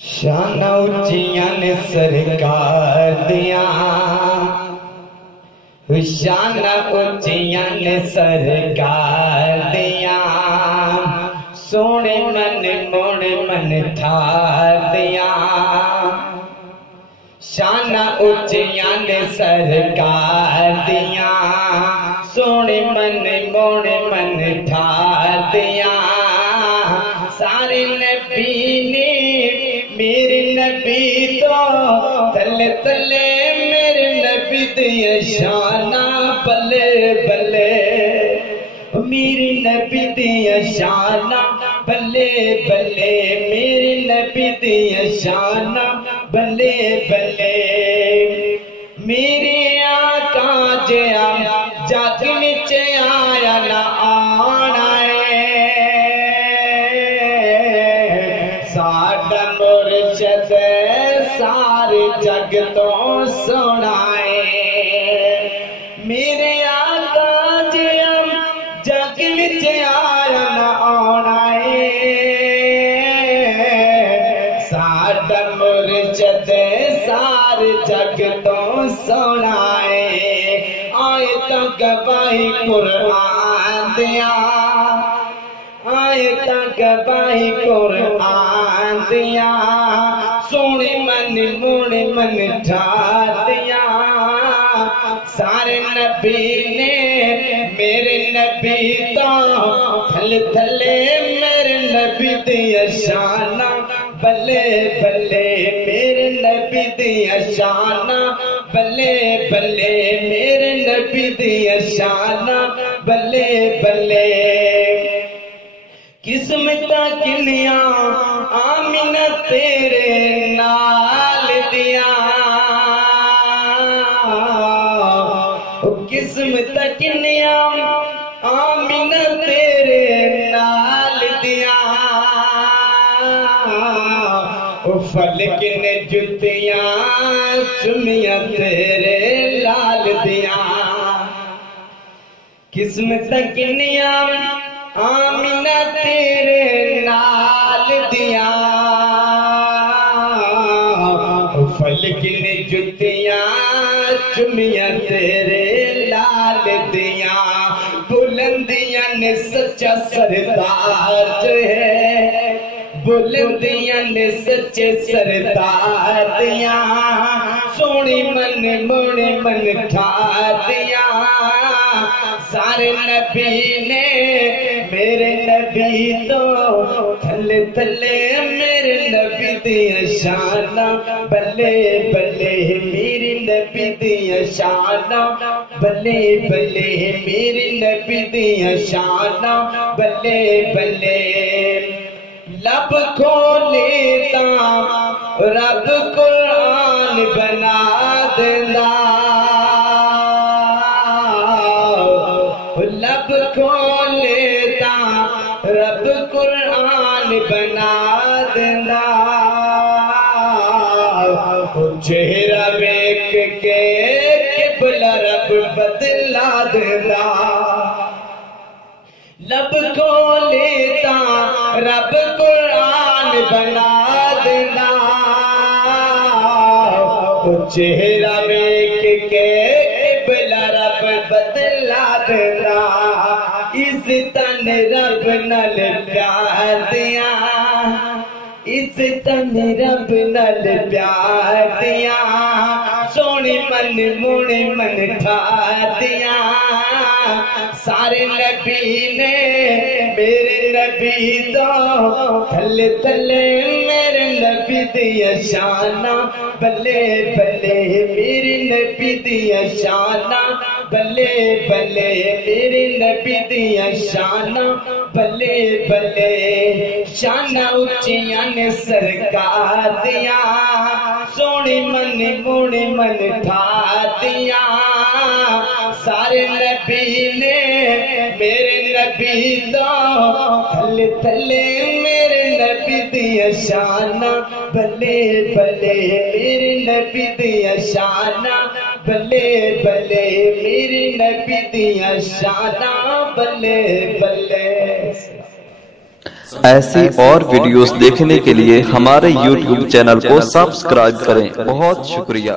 शाना उच्चियां ने सरकार दियां, शाना उच्चियां ने सरकार दियां, सोने मन मोने मन ठार दियां। शाना उच्चियां ने सरकार दियां, सोने मन मोने मन ठार दियां। सारे नबी ने मेरे नबी तो तले तले, मेरे नबी दिया शाना बल्ले बल्ले, मेरे नबी दिया शाना बल्ले बल्ले, मेरे नबी दिया शाना बल्ले बल्ले। मेरे आका जया जग विच आया ना आना है, साडा मुर्शद सारे जग तो सोना है। मेरे आका जया जग विच आया ना आना है, साडा मुर्शद सारे जग तो सोना है। आए तो गवाही कुरान दिया, आए तो गवाही कुरान दिया, सोने मन मोने मन ठार दिया। सारे नबी ने मेरे नबी तो थले थले, मेरे नबी दिया शाना बल्ले बल्ले, मेरे नबी दिया शाना बल्ले बल्ले, मेरे नबी दिया शाना बल्ले बल्ले। किस्मत किनिया आमिना तेरे नाल दिया, किस्मत किनिया आमिना तेरे नाल दिया। फलक ने जुतियां चुमिया तेरे लाल दिया, किस्मत किनिया आमिना तेरे नाल दिया। फलक ने जुतियां चुमिया तेरे लाल दिया। बुलंदियां ने सच्चा सरताज है, बुलंदियां ने सच्चे सरदार दिया, सोनी मन मोने मन ठार दिया। सारे नबी ने मेरे नबी तो थले थले, मेरे नबी दिया शाना बल्ले बल्ले, मेरे नबी दिया शाना बल्ले बल्ले, मेरे नबी दिया शाना बल्ले बल्ले। लब खोलेता रब कुरान बना देंदा, लब खोलेता रब कुरान बना देंदा। चेहरा वेख के किबला रब बदला देंदा, लब खोलेता रब कुरान बना देना। चेहरा वेख के किबला रब बदला देना। इस तन रब नल प्यार दिया, इस तन रब नल प्यार दिया, सोनी मन मोने मन ठार दिया। सारे नबी ने मेरे नबी तो थले थले, मेरे नबी दिया शाना बल्ले बल्ले, मेरे नबी दिया शाना बल्ले बल्ले, मेरे नबी दिया शाना बल्ले बल्ले। शाना उच्चियां ने सरकार दिया, सोनी मन मोने मन ठार दिया। सारे नबी ने मेरे नबी तो थले थले, मेरे नबी दिया शाना बल्ले बल्ले, मेरे नबी दिया शाना बल्ले बल्ले, मेरे नबी दिया शाना बल्ले बल्ले। ایسی اور ویڈیوز دیکھنے کے لیے ہمارے YouTube چینل کو سبسکرائب کریں۔ بہت شکریہ۔